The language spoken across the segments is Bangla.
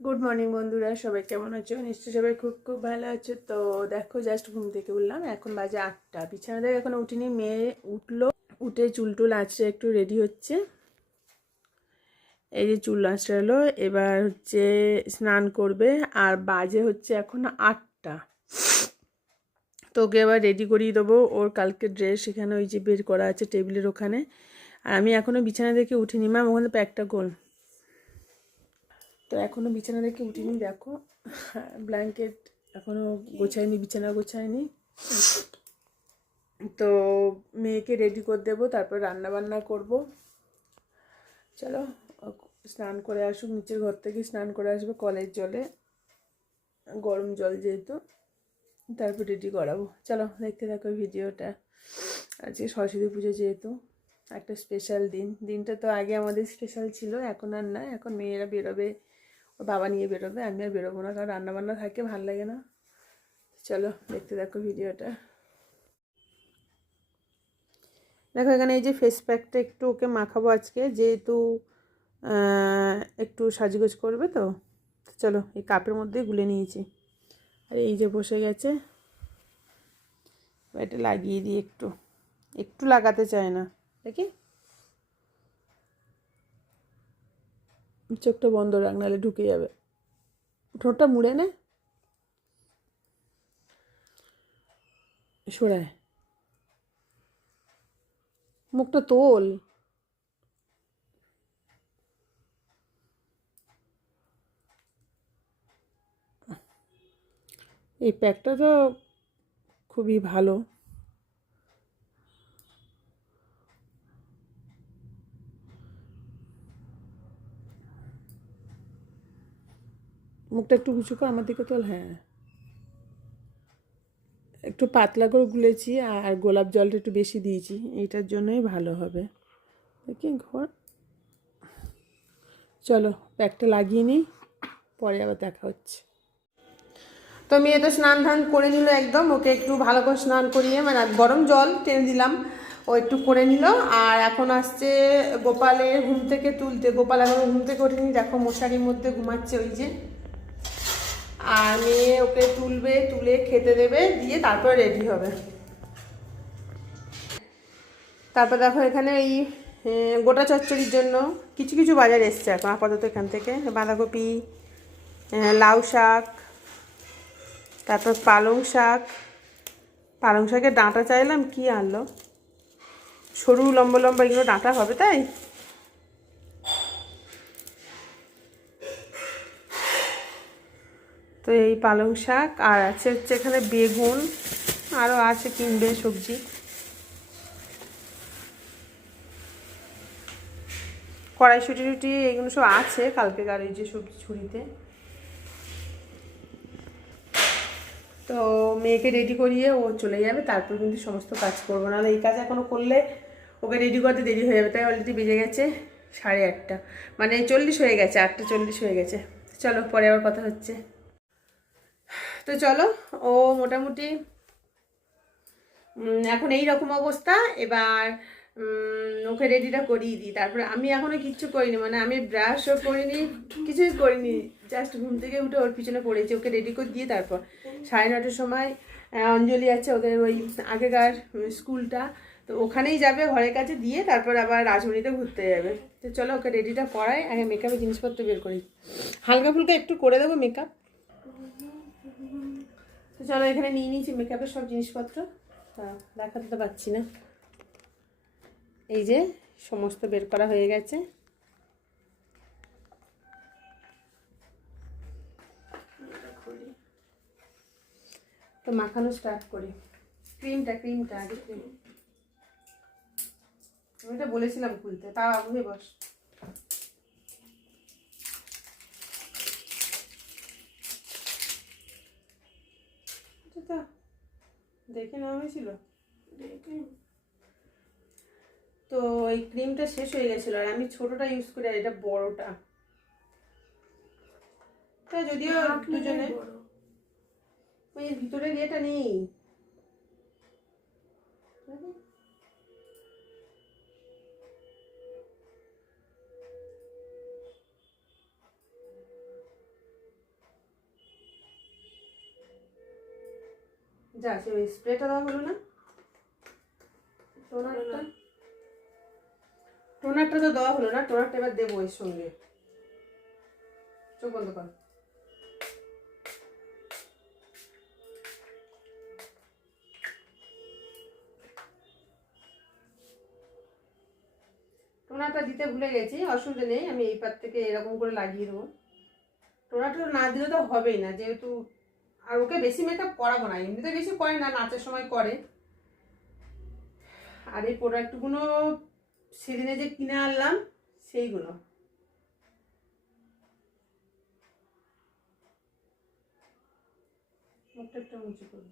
গুড মর্নিং বন্ধুরা। সবাই কেমন আছো? নিশ্চয়ই সবাই খুব খুব ভালো আছো। তো দেখো জাস্ট ঘুম থেকে উঠলাম। এখন বাজে আটটা। বিছানা থেকে এখন উঠিনি। মেয়ে উঠল। উঠে চুল টুল আঁচড়ে একটু রেডি হচ্ছে। এই যে চুল আঁচড়ালো। এবার হচ্ছে স্নান করবে। আর বাজে হচ্ছে এখন আটটা। তো ওকে এবার রেডি করিয়ে দেবো। ওর কালকে ড্রেস এখানে ওই যে বের করা আছে টেবিলের ওখানে। আর আমি এখনও বিছানা থেকে উঠিনি ম্যাম ওখানে প্যাকটা গোল। তো এখনও বিছানা থেকে উঠিনি, দেখো। ব্ল্যাঙ্কেট এখনও গোছায়নি বিছানা গোছায়নি তো মেয়েকে রেডি করে দেবো, তারপর রান্না বান্না করব। চলো স্নান করে আসুক, নিচের ঘর থেকে স্নান করে আসবে কলের জলে। গরম জল যেহেতু, তারপর রেডি করাবো। চলো, দেখতে থাকো ভিডিওটা। আজকে সরস্বতী পুজো যেহেতু, একটা স্পেশাল দিন। দিনটা তো আগে আমাদের স্পেশাল ছিল, এখন আর না, এখন মেয়েরা বেরোবে বাবা নিয়ে বেরোবে, আমি আর বেরোবো না, কারণ রান্নাবান্না থাকে, ভালো লাগে না। চলো, দেখতে দেখো ভিডিওটা। দেখো, এখানে এই যে ফেস প্যাকটা একটু ওকে মাখাবো আজকে, যেহেতু একটু সাজগোজ করবে তো চলো, এই কাপের মধ্যে গুলে নিয়েছি। আর এই যে বসে গেছে এটা লাগিয়ে দিই একটু। একটু লাগাতে চায় না। দেখি। চোখটা বন্ধ রাখ, নাহলে ঢুকে যাবে। ঠোঁটটা মুড়ে নে। সরায় মুখটা তোল। এই প্যাকটা তো খুবই ভালো। মুখটা একটু উঁচু কর, আমার দিকে তোল হ্যাঁ। একটু পাতলা করে গুলেছি, আর গোলাপ জলটা একটু বেশি দিয়েছি এইটার জন্যই ভালো হবে। দেখি, ঘর। চলো, প্যাকটা লাগিয়ে নিই, পরে আবার দেখা হচ্ছে। তো মেয়ে তো স্নান ধান করে নিল একদম, ওকে একটু ভালো করে স্নান করিয়ে মানে গরম জল টেনে দিলাম, ও একটু করে নিল, আর এখন আসছে গোপালের ঘুম থেকে তুলতে, গোপাল এখন ঘুম থেকে ওঠেনি, দেখো মশারির মধ্যে ঘুমাচ্ছে ওই যে। আর মেয়ে ওকে তুলবে, তুলে খেতে দেবে, দিয়ে তারপর রেডি হবে। তারপর দেখো এখানে এই গোটা চচ্চড়ির জন্য কিছু কিছু বাজার এসছে এখন আপাতত এখান থেকে। বাঁধাকপি লাউ শাক, তারপর পালং শাক। পালং শাকের ডাঁটা চাইলাম, কি আনলো? সরু লম্বা লম্বা এগুলো ডাঁটা হবে তাই? তো এই পালং শাক, আর আছে হচ্ছে এখানে বেগুন আরও আছে কিনবে সবজি। কড়াইশুটি টুটি এগুলো সব আছে কালকেকার এই যে সবজি ছুরিতে। তো মেয়েকে রেডি করিয়ে ও চলে যাবে, তারপর কিন্তু সমস্ত কাজ করব। না এই কাজ এখনও করলে ওকে রেডি করতে দেরি হয়ে যাবে, তাই অলরেডি বেজে গেছে সাড়ে আটটা। মানে চল্লিশ হয়ে গেছে, আটটা চল্লিশ হয়ে গেছে। চলো পরে আবার কথা হচ্ছে। তো চলো, ও মোটামুটি এখন এই রকম অবস্থা। এবার ওকে রেডিটা করিয়ে দিই। তারপরে আমি এখনও কিচ্ছু করিনি মানে আমি ব্রাশও করিনি, কিছুই করিনি। জাস্ট ঘুম থেকে উঠে ওর পিছনে পড়েছি, ওকে রেডি করে দিয়ে তারপর সাড়ে নটার সময় অঞ্জলি আছে ওদের ওই আগেকার স্কুলটা। তো ওখানেই যাবে ঘরের কাছে দিয়ে তারপর আবার রাজমণিতে ঘুরতে যাবে। তো চলো ওকে রেডিটা করাই, আগে মেকআপের জিনিসপত্র বের করি। হালকা ফুলকা একটু করে দেবো মেকআপ চলো এখানে নিয়ে নিয়েছি মেকআপের সব জিনিসপত্র। তা দেখাতে তো পাচ্ছি না। এই যে সমস্ত বের করা হয়ে গেছে। তো মাখানো স্টার্ট করি। ক্রিমটা ক্রিমটা আগে ক্রিম আমি তো বলেছিলাম খুলতে তা আবুহে বস এটা তো দেখে নেওয়া হয়েছিল? তো এই ক্রিমটা শেষ হয়ে গেছিল আর আমি ছোটটা ইউজ করি আর এটা বড়টা। তা যদিও দুজনে ওই ভিতরের ইয়েটা নেই। যা সে ওই স্প্রেটা দেওয়া হলো না? টোনারটা? টোনারটা তো দেওয়া হলো না টোনারটা এবার দেবো এর সঙ্গে। চোখ বন্ধ কর। টোনারটা দিতে ভুলে গেছি অসুবিধা নেই আমি এই পার থেকে এরকম করে লাগিয়ে দেবো। টোনারটা না দিলে তো হবেই না যেহেতু আর ওকে বেশি মেকআপ করাবো না, এমনিতে বেশি করে না, নাচের সময় করে। আর এই প্রোডাক্টগুলো সেদিনে যে কিনে আনলাম, সেইগুলো। মুখটা একটু মুছে করুন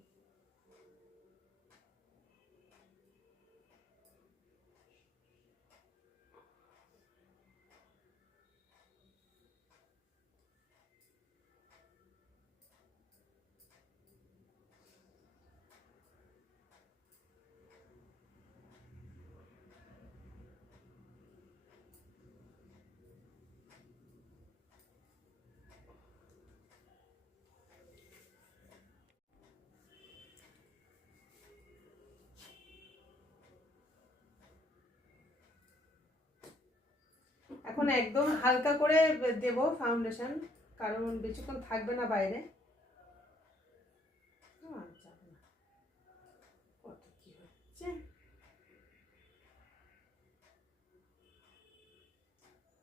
এখন একদম হালকা করে দেব ফাউন্ডেশন কারণ বেশিক্ষণ থাকবে না বাইরে।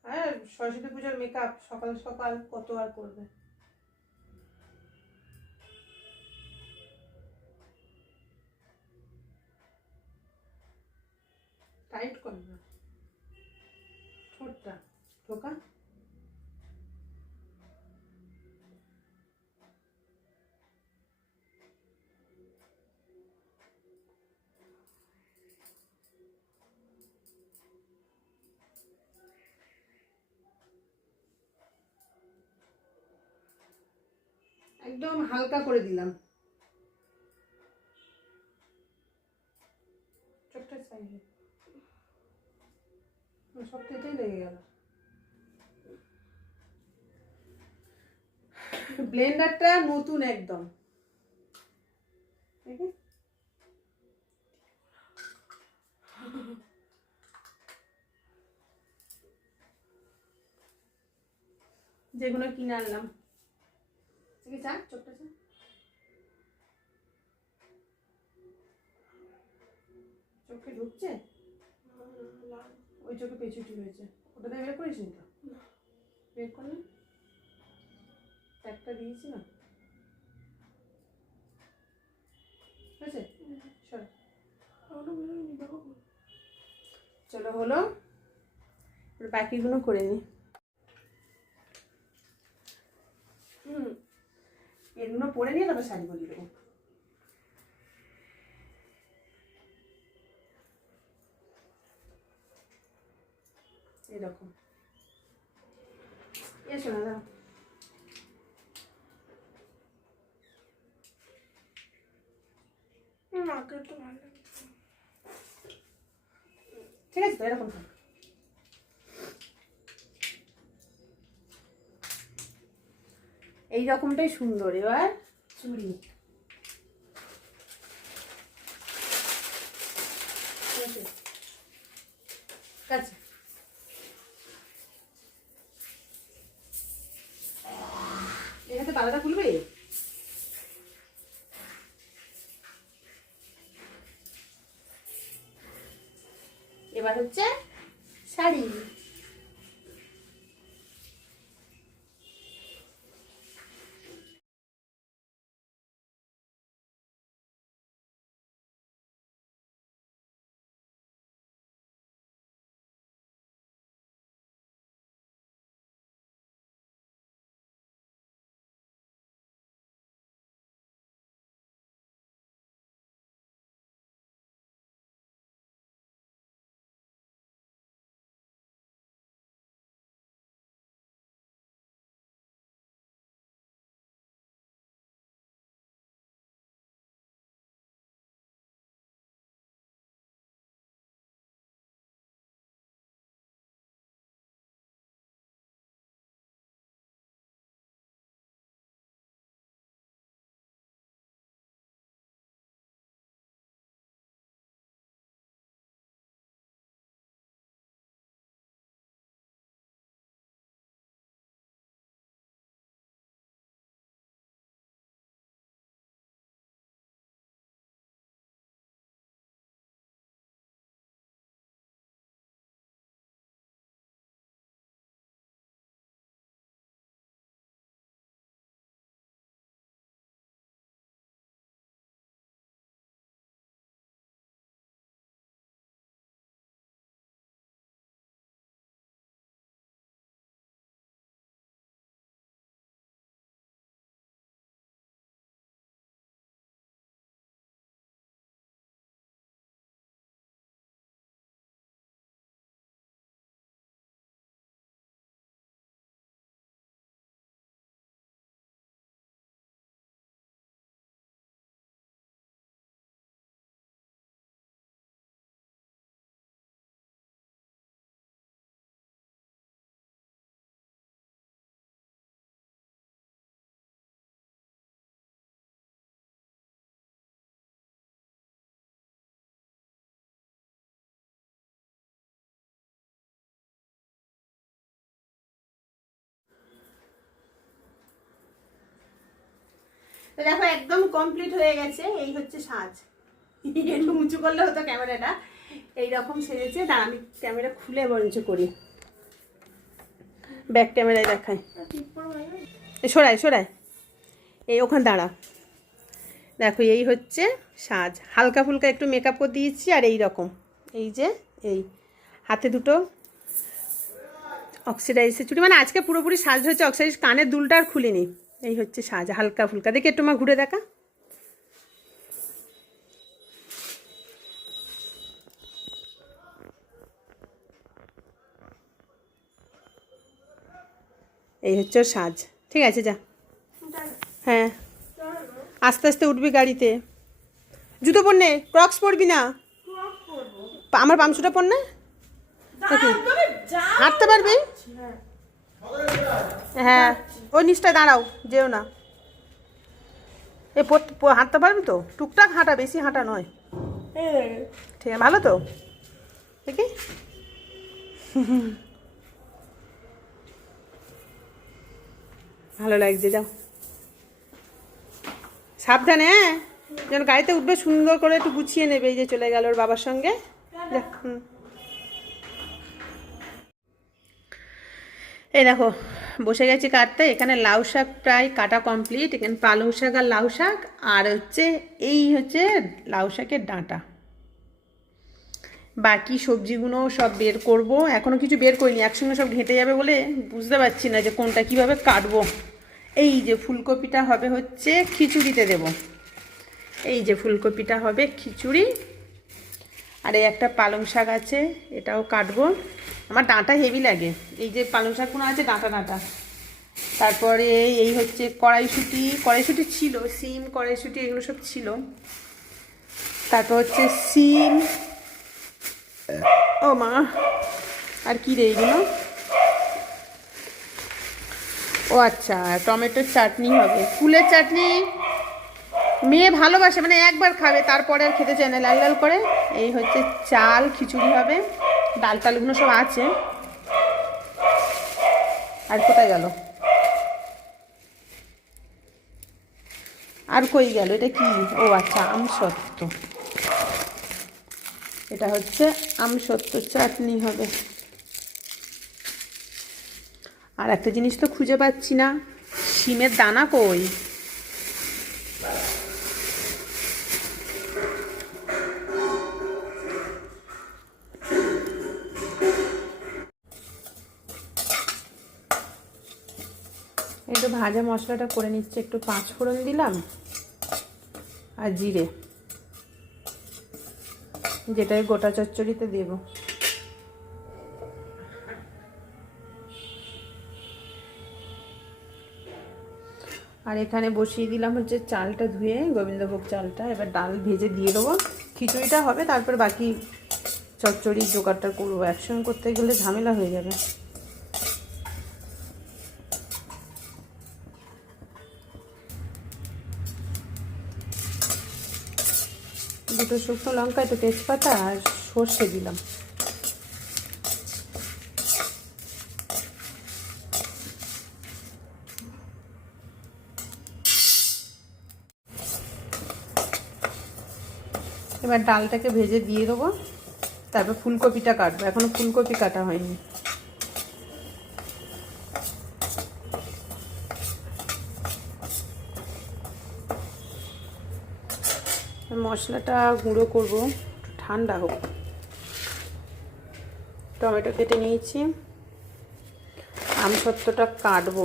হ্যাঁ সরস্বতী পুজোর মেকআপ সকাল সকাল কত আর করবে? ঢোকা। একদম হালকা করে দিলাম। সব কেটেই লেগে গেল। ব্লেন্ডারটা নতুন একদম। যেগুলো কিনে আনলাম। দেখি চা চোখটা চা চোখে ঢুকছে? ওই চোখে পেছুটি হয়েছে ওটা বের করিস নি। তো বের কর না একটা দিয়েছি না? সর। চলো হলো। বাকিগুলো করে নি। হুম এগুলো পরে নিয়ে তারপর শাড়ি বলিয়ে দেবো। এরকম। এসো না দাও ঠিক আছে এরকম এই রকমটাই সুন্দর এবার চুড়ি এখানে পালাটা খুলবে? এবার হচ্ছে শাড়ি। তো দেখো, একদম কমপ্লিট হয়ে গেছে। এই হচ্ছে সাজ। একটু উঁচু করলে হতো ক্যামেরাটা এইরকম সেরেছে দাঁড়া, আমি ক্যামেরা খুলে বরঞ্চ করি। ব্যাক ক্যামেরায় দেখাই। সরাই সরাই। এই ওখানে দাঁড়া। দেখো, এই হচ্ছে সাজ। হালকা ফুলকা একটু মেকআপ করে দিয়েছি আর এই রকম। এই যে, এই। হাতে দুটো অক্সিডাইজের চুড়ি। মানে আজকে পুরোপুরি সাজ হচ্ছে অক্সিডাইজ কানের দুলটা আর খুলিনি। এই হচ্ছে সাজ হালকা ফুলকা। দেখি একটু মা ঘুরে দেখা। এই হচ্ছে ওর সাজ। ঠিক আছে যা। হ্যাঁ। আস্তে আস্তে উঠবি গাড়িতে। জুতো পরনে ক্রক্স পরবি না? আমার পামশুটা পর না। নাকি? হাঁটতে পারবি? হ্যাঁ। ওই নিচটায় দাঁড়াও, যেও না। এ হাঁটতে পারবি তো? টুকটাক হাঁটা, বেশি হাঁটা নয়। ঠিক আছে, ভালো তো? দেখি। ভালো লাগছে, যাও। সাবধানে হ্যাঁ? যেন গাড়িতে উঠবে, সুন্দর করে একটু গুছিয়ে নেবে, এই যে চলে গেল ওর বাবার সঙ্গে। এই দেখো বসে গেছি কাটতে। এখানে লাউ শাক প্রায় কাটা কমপ্লিট এখানে পালং শাক আর লাউ শাক। আর হচ্ছে এই হচ্ছে লাউ শাকের ডাঁটা। বাকি সবজিগুলো সব বের করব। এখনও কিছু বের করিনি। একসঙ্গে সব ঘেঁটে যাবে বলে বুঝতে পারছি না যে কোনটা কীভাবে কাটবো। এই যে ফুলকপিটা হবে হচ্ছে খিচুড়িতে দেব। এই যে ফুলকপিটা হবে খিচুড়ি। আর এই একটা পালং শাক আছে, এটাও কাটবো। আমার ডাঁটা হেভি লাগে। এই যে পালং শাক শাকগুলো আছে, ডাঁটা ডাঁটা। তারপরে এই হচ্ছে কড়াইশুঁটি কড়াইশুঁটি ছিল, সিম, কড়াইশুঁটি এগুলো সব ছিল। তারপর হচ্ছে সিম। ও মা, আর কি রে এইগুলো ও আচ্ছা টমেটোর চাটনি হবে। ফুলের চাটনি? মেয়ে ভালোবাসে মানে একবার খাবে, তারপরে আর খেতে চায় না। লাল লাল করে। এই হচ্ছে চাল, খিচুড়ি হবে। ডাল টালগুলো সব আছে। আর কোথায় গেল? আর কই গেল? এটা কি? ও আচ্ছা আমসত্ত্ব। এটা হচ্ছে আমসত্ত্ব চাটনি হবে। আর একটা জিনিস তো খুঁজে পাচ্ছি না। শিমের দানা কই? একটু ভাজা মশলাটা করে নিচ্ছে। একটু পাঁচ ফোড়ন দিলাম আর জিরে। যেটাই গোটা চচ্চড়িতে দেব। আর এখানে বসিয়ে দিলাম হচ্ছে চালটা ধুয়ে, গোবিন্দভোগ চালটা। এবার ডাল ভেজে দিয়ে দেবো। খিচুড়িটা হবে, তারপর বাকি চচ্চড়ি জোগাড়টা করব। একসঙ্গে করতে গেলে ঝামেলা হয়ে যাবে। দুটো শুকনো লঙ্কা, একটু তেজপাতা আর সর্ষে দিলাম। এবার ডালটাকে ভেজে দিয়ে দেবো। তারপর ফুলকপিটা কাটবো। এখনও ফুলকপি কাটা হয়নি। মশলাটা গুঁড়ো করব ঠান্ডা হোক। টমেটো কেটে নিয়েছি। আমসত্ত্বটা কাটবো।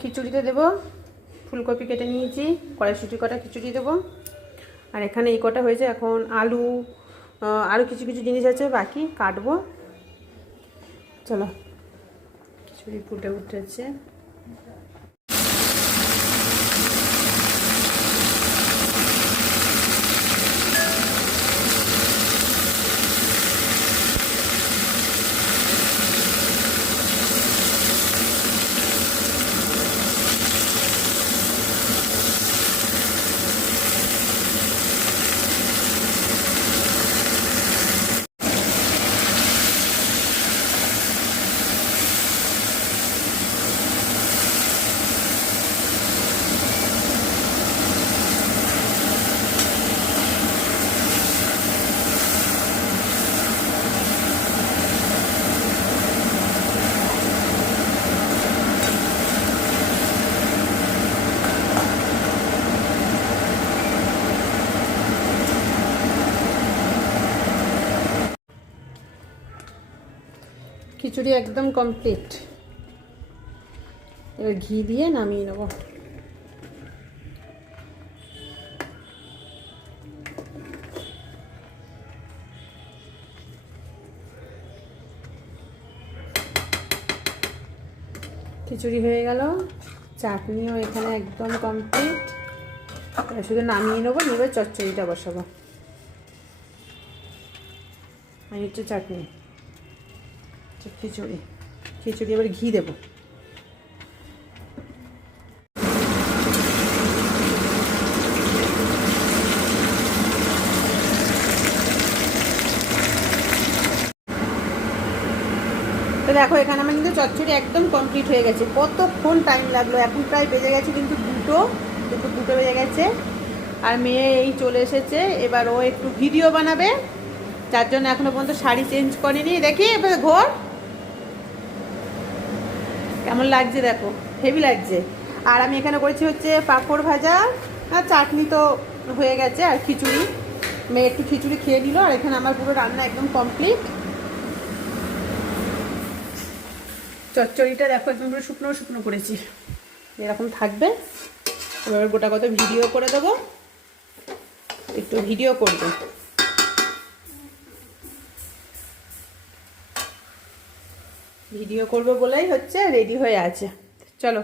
খিচুড়িতে দেবো। ফুলকপি কেটে নিয়েছি, কড়াইশুটি কটা খিচুড়ি দেবো। আর এখানে এই কটা হয়েছে এখন আলু আরও কিছু কিছু জিনিস আছে বাকি কাটবো। চলো, খিচুড়ি ফুটে উঠেছে। খিচুড়ি একদম কমপ্লিট এবার ঘি দিয়ে নামিয়ে নেব। খিচুড়ি হয়ে গেল। চাটনিও এখানে একদম কমপ্লিট শুধু নামিয়ে নেব, নিয়ে চচ্চড়িটা বসাবো। আর হচ্ছে চাটনি। খিচুড়ি। খিচুড়ি এবার ঘি দেবো। দেখো, এখানে আমার কিন্তু চচ্চড়ি একদম কমপ্লিট হয়ে গেছে। কতক্ষণ টাইম লাগল? এখন প্রায় বেজে গেছে কিন্তু দুটো। দুটো দুটো বেজে গেছে। আর মেয়ে এই চলে এসেছে। এবার ও একটু ভিডিও বানাবে। যার জন্য এখনও পর্যন্ত শাড়ি চেঞ্জ করেনি। দেখি, এবার ঘোর। কেমন লাগছে দেখো হেভি লাগছে। আর আমি এখানে করেছি হচ্ছে পাঁপড় ভাজা, আর চাটনি তো হয়ে গেছে, আর খিচুড়ি। মেয়ে একটু খিচুড়ি খেয়ে নিল, আর এখানে আমার পুরো রান্না একদম কমপ্লিট চচ্চড়িটা দেখো, একদম পুরো শুকনো শুকনো করেছি। এরকম থাকবে। এবার গোটা কত ভিডিও করে দেবো? একটু ভিডিও করব। ভিডিও করবে বলেই হচ্ছে রেডি হয়ে আছে। চলো।